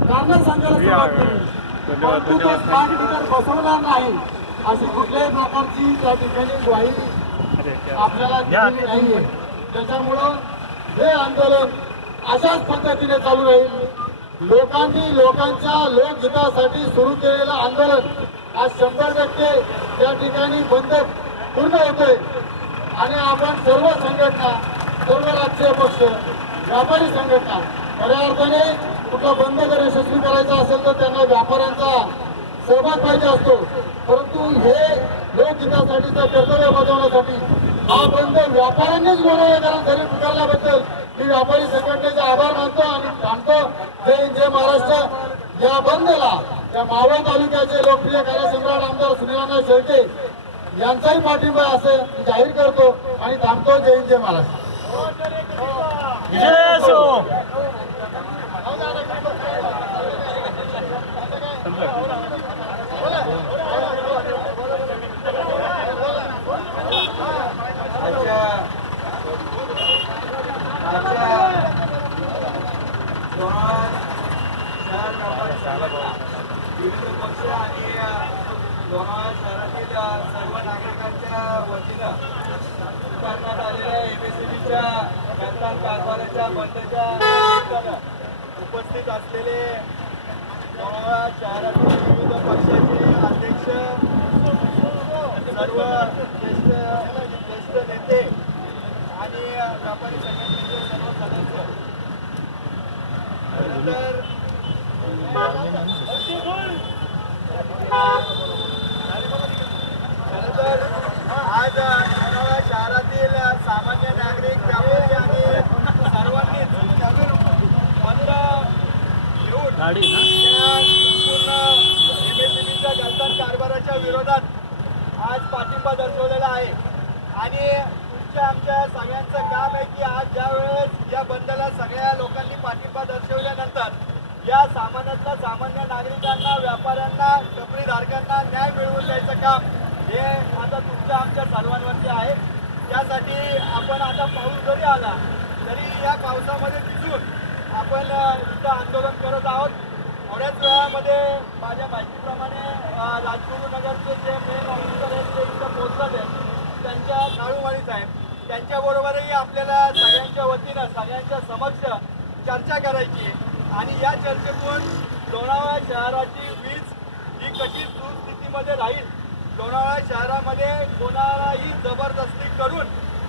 कारण सांगायला सुरुवात केली, परंतु तो स्मार्ट मीटर बसवणार नाही अशी कुठल्याही प्रकारची त्या ठिकाणी ग्वाही आपल्याला दिलेली नाहीये. त्याच्यामुळं हे आंदोलन अशाच पद्धतीने चालू राहील. लोकांनी लोकांच्या लोकहितासाठी सुरू केलेलं आंदोलन आज 100% त्या ठिकाणी बंद पूर्ण होतोय आणि आपण सर्व संघटना, सर्व राजकीय पक्ष, व्यापारी संघटना खऱ्या अर्थाने कुठला बंद जर यशस्वी करायचा असेल तर त्यांना व्यापाऱ्यांचा सहभाग पाहिजे असतो, परंतु हे लोकहितासाठीचं कर्तव्य बजावण्यासाठी हा बंद व्यापाऱ्यांनीच लोणावळेकरांसाठी पुकारल्याबद्दल मी व्यापारी संघटनेचे आभार मानतो आणि मानतो. जय हिंद, जय महाराष्ट्र. या बंदला या मावळ तालुक्याचे लोकप्रिय कार्यसम्राट आमदार सुनील शेळके यांचाही पाठिंबा असं जाहीर करतो आणि थांबतो. जय हिंद, जय महाराष्ट्र. विविध पक्ष आणि लोणावळा शहरातील सर्व नागरिकांच्या वतीनं करण्यात आलेल्या एमएससीबीच्या गंतान कारभाराच्या बंदच्या निमित्तानं उपस्थित असलेले लोणावळा शहरातील विविध पक्षाचे अध्यक्ष, सर्व ज्येष्ठ नेते आणि व्यापारी संघटनेचे सर्व सदस्य, तर आज लोणावळा शहरातील सामान्य नागरिक, व्यापारी आणि सर्वांनीच बंद घेऊन संपूर्ण एमएससीबीच्या गंतान कारभाराच्या विरोधात आज पाठिंबा दर्शवलेला आहे. आणि आमच्या सगळ्यांचं काम आहे की आज ज्या वेळेस या बंदला सगळ्या लोकांनी पाठिंबा दर्शवल्यानंतर या सामान्यातल्या सामान्य नागरिकांना, व्यापाऱ्यांना, टपरीधारकांना न्याय मिळवून द्यायचं काम हे आता तुमच्या आमच्या सर्वांवरती आहे. त्यासाठी आपण आता पाऊस जरी आला तरी या पावसामध्ये भिजून आपण इथं आंदोलन करत आहोत. थोड्याच वेळामध्ये माझ्या माहितीप्रमाणे राजगुरुनगरचे जे मेन ऑफिसर आहेत ते इथं पोहोचत आहेत, त्यांच्या काळूमाळी साहेब, त्यांच्याबरोबरही आपल्याला सगळ्यांच्या वतीनं सगळ्यांच्या समक्ष चर्चा करायची आहे. आणि या चर्चेतून लोणावळा शहराची वीज ही कशी सुस्थितीमध्ये राहील, लोणावळा शहरामध्ये कोणालाही जबरदस्ती करून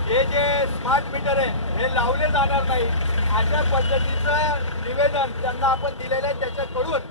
हे जे स्मार्ट मीटर आहे हे लावले जाणार नाही, अशा पद्धतीचं निवेदन त्यांना आपण दिलेलं आहे. त्याच्याकडून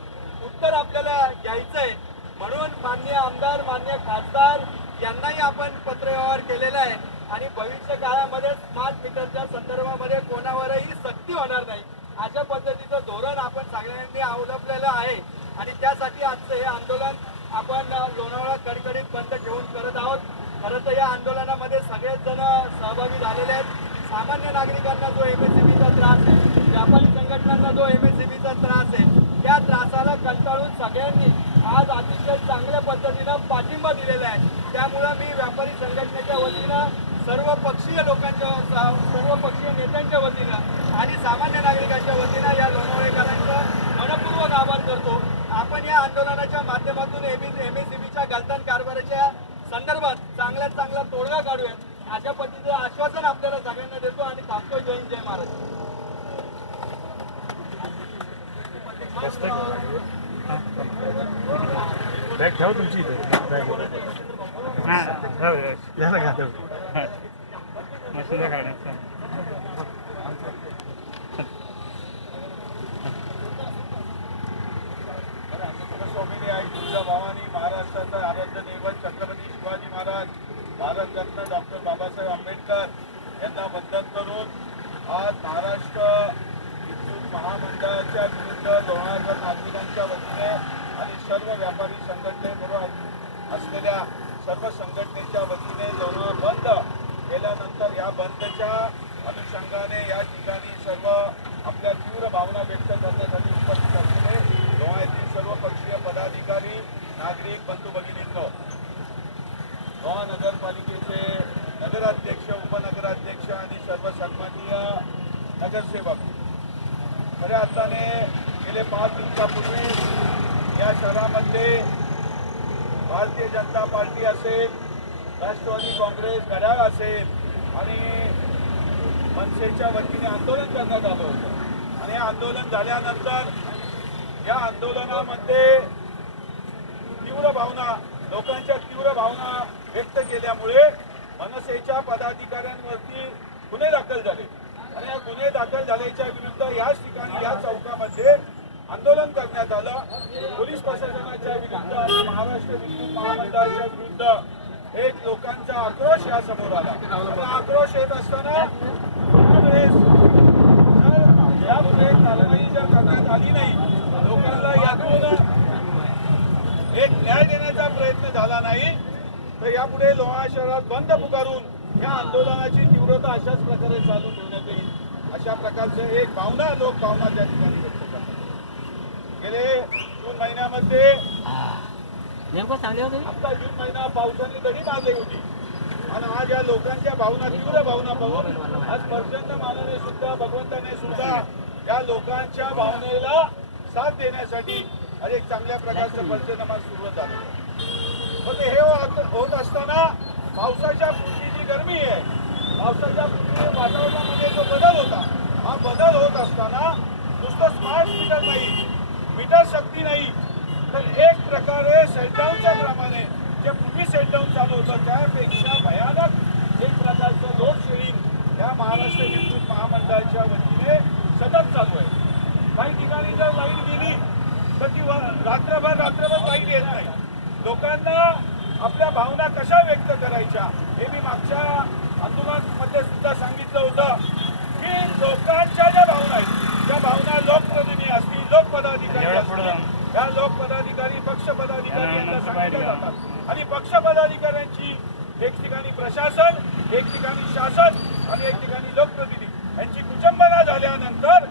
उत्तर आपल्याला घ्यायचं आहे. म्हणून माननीय आमदार, माननीय खासदार यांनाही आपण पत्रव्यवहार केलेला आहे आणि भविष्य काळामध्ये स्मार्ट मीटरच्या संदर्भामध्ये कोणावरही सक्ती होणार नाही अशा पद्धतीचं धोरण आपण सगळ्यांनी अवलंबलेलं आहे. आणि त्यासाठी आजचं हे आंदोलन आपण लोणावळा कडकडीत बंद ठेवून करत आहोत. खरं तर या आंदोलनामध्ये सगळेच जण सहभागी झालेले आहेत. सामान्य नागरिकांना जो एमएससीबीचा त्रास आहे, व्यापारी संघटनांना जो एमएससीबीचा त्रास आहे, त्या त्रासाला कंटाळून सगळ्यांनी आज अतिशय चांगल्या पद्धतीनं पाठिंबा दिलेला आहे. त्यामुळं मी व्यापारी संघटनेच्या वतीनं, सर्व पक्षीय लोकांच्या, सर्व पक्षीय नेत्यांच्या वतीनं आणि सामान्य नागरिकांच्या वतीनं या लोणावळेकरांचं मनपूर्वक आभार करतो. आपण या आंदोलनाच्या माध्यमातून एमएससीबीच्या गलतान कारभाराच्या संदर्भात चांगल्यात चांगला तोडगा काढूयात अशा पद्धतीचं आश्वासन आपल्याला सगळ्यांना देतो आणि थांबतो. जय हिंद, जय महाराष्ट्र. बॅग ठेवा तुमची इथे. स्वामिनी आई तुळजाभवानी, महाराष्ट्राचा आराध्य दैवत छत्रपती शिवाजी महाराज, भारतरत्न डॉक्टर बाबासाहेब आंबेडकर यांना वंदन करून आज महाराष्ट्र विद्युत महामंडळाच्या विरुद्ध लोणावळा नागरिकांच्या वतीने आणि सर्व व्यापारी संघटनेबरोबर असलेल्या सर्व संघटनेच्या वतीने लोणावळा बंद केल्यानंतर या बंदच्या अनुषंगाने या ठिकाणी सर्व आपल्या तीव्र भावना व्यक्त करण्यासाठी उपस्थित असलेले लोणावळ्यातील सर्व पक्षीय पदाधिकारी, नागरिक बंधू भगिनींनो, लोहा नगरपालिकेचे नगराध्यक्ष, उपनगराध्यक्ष आणि सर्व सन्माननीय नगरसेवक, खऱ्या अर्थाने गेले 5 दिवस दिवसापूर्वी या शहरामध्ये भारतीय जनता पार्टी असेल, राष्ट्रवादी काँग्रेस, घड्याळ असेल आणि मनसेच्या वतीने आंदोलन करण्यात आलं होतं. आणि हे आंदोलन झाल्यानंतर या आंदोलनामध्ये तीव्र भावना, लोकांच्या तीव्र भावना व्यक्त केल्यामुळे मनसेच्या पदाधिकाऱ्यांवरती गुन्हे दाखल झाले. आणि या गुन्हे दाखल झाल्याच्या विरुद्ध याच ठिकाणी या चौकामध्ये आंदोलन करण्यात आलं. पोलीस प्रशासनाच्या विरुद्ध आणि महाराष्ट्र विद्युत महामंडळाच्या विरुद्ध एक लोकांचा आक्रोश या समोर आला. आणि आक्रोश येत असताना यापुढे कारवाई जर करण्यात आली नाही, लोकांना यातून एक न्याय देण्याचा प्रयत्न झाला नाही, तर यापुढे लोहा शहरात बंद पुकारून या आंदोलनाची तीव्रता अशाच प्रकारे चालू ठेवण्यात येईल. अशा प्रकारचे एक भावना, लोकभावना त्या ठिकाणी व्यक्त करतात. गेले जून महिन्यामध्ये आता जून महिना पावसाने दडी मारली होती आणि आज या लोकांच्या भावना, तीव्र भावना पाहून आज पर्जन्य मानाने सुद्धा, भगवंताने सुद्धा या लोकांच्या भावनेला साथ देण्यासाठी आज एक चांगल्या प्रकारचं पर्जन्यमान सुरू झालं. पण हे होत असताना पावसाच्या पूर्वी जी गरमी आहे, पावसाच्या पूर्वी वातावरणामध्ये जो बदल होता, हा बदल होत असताना नुसतं स्मार्ट मीटर नाही, मीटर शक्ती नाही, तर एक प्रकारे सेटडाऊनच्या क्रमाने जे पूर्वी सेटडाऊन चालू होतं त्यापेक्षा भयानक एक प्रकारचं लोड शेडिंग या महाराष्ट्र विद्युत महामंडळाच्या वतीने सतत चालू आहे. काही ठिकाणी जर लाईट गेली तर ती रात्रभर लाईट येत नाही. लोकांना आपल्या भावना कशा व्यक्त करायच्या हे मी मागच्या आंदोलनामध्ये सुद्धा सांगितलं होतं की लोकांच्या ज्या भावना आहेत त्या भावना लोकप्रतिनिधी असतील, लोकपदाधिकारी असतील, या लोकपदाधिकारी, पक्षपदाधिकारी यांना सांगितलं जातात आणि पक्षपदाधिकाऱ्यांची एक ठिकाणी प्रशासन, एक ठिकाणी शासन आणि एक ठिकाणी लोकप्रतिनिधी यांची कुचंबना झाल्यानंतर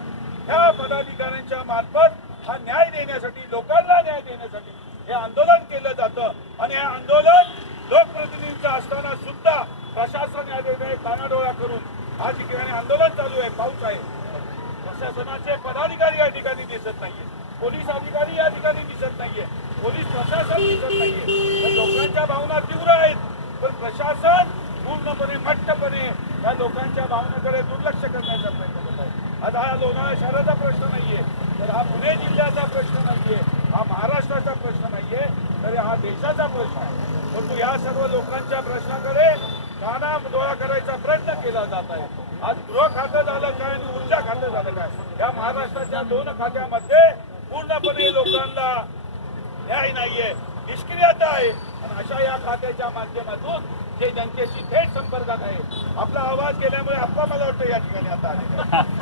ह्या पदाधिकाऱ्यांच्या मार्फत हा न्याय देण्यासाठी, लोकांना न्याय देण्यासाठी हे आंदोलन केलं जातं. आणि हे आंदोलन लोकप्रतिनिधींचं असताना सुद्धा प्रशासन या ठिकाणी कानाडोळा करून आज ठिकाणी आंदोलन चालू आहे. पाऊस आहे, प्रशासनाचे पदाधिकारी या ठिकाणी दिसत नाहीये, पोलीस अधिकारी या ठिकाणी दिसत नाहीये, पोलीस प्रशासन दिसत नाहीये. तर लोकांच्या भावना तीव्र आहेत, पण प्रशासन पूर्णपणे मट्टपणे या लोकांच्या भावनेकडे दुर्लक्ष करण्याचा प्रयत्न करत आहे. आता हा लोणावळा शहराचा प्रश्न नाहीये, तर हा पुणे जिल्ह्याचा प्रश्न नाहीये, हा महाराष्ट्राचा प्रश्न नाहीये, तर हा देशाचा प्रश्न आहे. परंतु या सर्व लोकांच्या प्रश्नाकडे कानाडोळा करायचा प्रयत्न केला जात आहे. आज गृह खातं झालं काय आणि ऊर्जा खातं झालं काय, या महाराष्ट्राच्या दोन खात्यामध्ये पूर्णपणे लोकांना न्याय नाहीये, निष्क्रियता आहे. आणि अशा या खात्याच्या माध्यमातून जे जनतेशी थेट संपर्कात आहे, आपला आवाज गेल्यामुळे आप्पा मला वाटतं या ठिकाणी आता आले,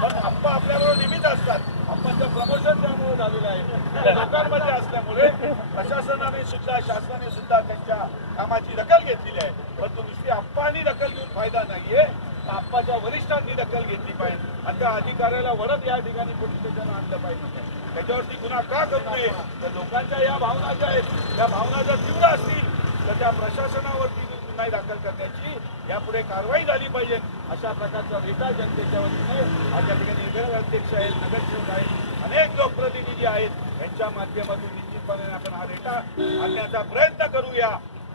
पण आप्पा आपल्याबरोबर नेहमीच असतात. आपणचं प्रमोशन त्यामुळे झालेलं आहे लोकांमध्ये असल्यामुळे प्रशासनाने सुद्धा, शासनाने सुद्धा त्यांच्या कामाची दखल घेतलेली आहे. परंतु नुसती आप्पांनी दखल घेऊन फायदा नाहीये, आप्पाच्या वरिष्ठांनी दखल घेतली पाहिजे आणि त्या अधिकाऱ्याला वरच या ठिकाणी पोलीस स्टेशन आणलं पाहिजे. त्याच्यावरती गुन्हा का करू नये, तर लोकांच्या या भावना ज्या आहेत त्या भावना जर तीव्र असतील तर त्या प्रशासनावरती गुन्हा दाखल करण्याची यापुढे कारवाई झाली पाहिजे. अशा प्रकारचा रेटा जनतेच्या वतीने आज या ठिकाणी नगर अध्यक्ष आहेत, नगरसेवक आहेत, अनेक लोकप्रतिनिधी आहेत, यांच्या माध्यमातून निश्चितपणे आपण हा रेटा आणण्याचा प्रयत्न करूया.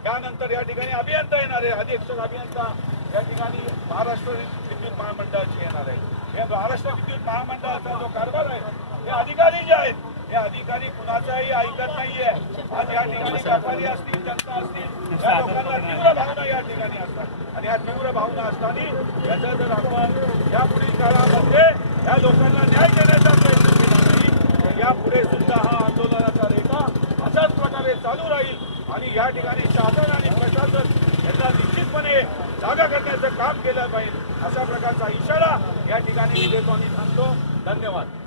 त्यानंतर या ठिकाणी अभियंता येणार आहे, अधीक्षक अभियंता या ठिकाणी महाराष्ट्र विद्युत महामंडळाचे येणार आहे. हे महाराष्ट्र विद्युत महामंडळाचा जो कारभार आहे, हे अधिकारी जे आहेत हे अधिकारी कुणाचाही ऐकत नाहीये. आज या ठिकाणी व्यापारी असतील, जनता असतील, या लोकांना तीव्र भावना या ठिकाणी असतात आणि या तीव्र भावना असताना याचा जर आपण यापुढील काळामध्ये या लोकांना न्याय देण्याचा प्रयत्न केला नाही तर यापुढे सुद्धा हा आंदोलनाचा रेटा अशाच प्रकारे चालू राहील आणि या ठिकाणी शासन आणि प्रशासन यांना निश्चितपणे जागा करण्याचं काम केलं पाहिजे. अशा प्रकारचा इशारा या ठिकाणी मी देतो आणि सांगतो. धन्यवाद.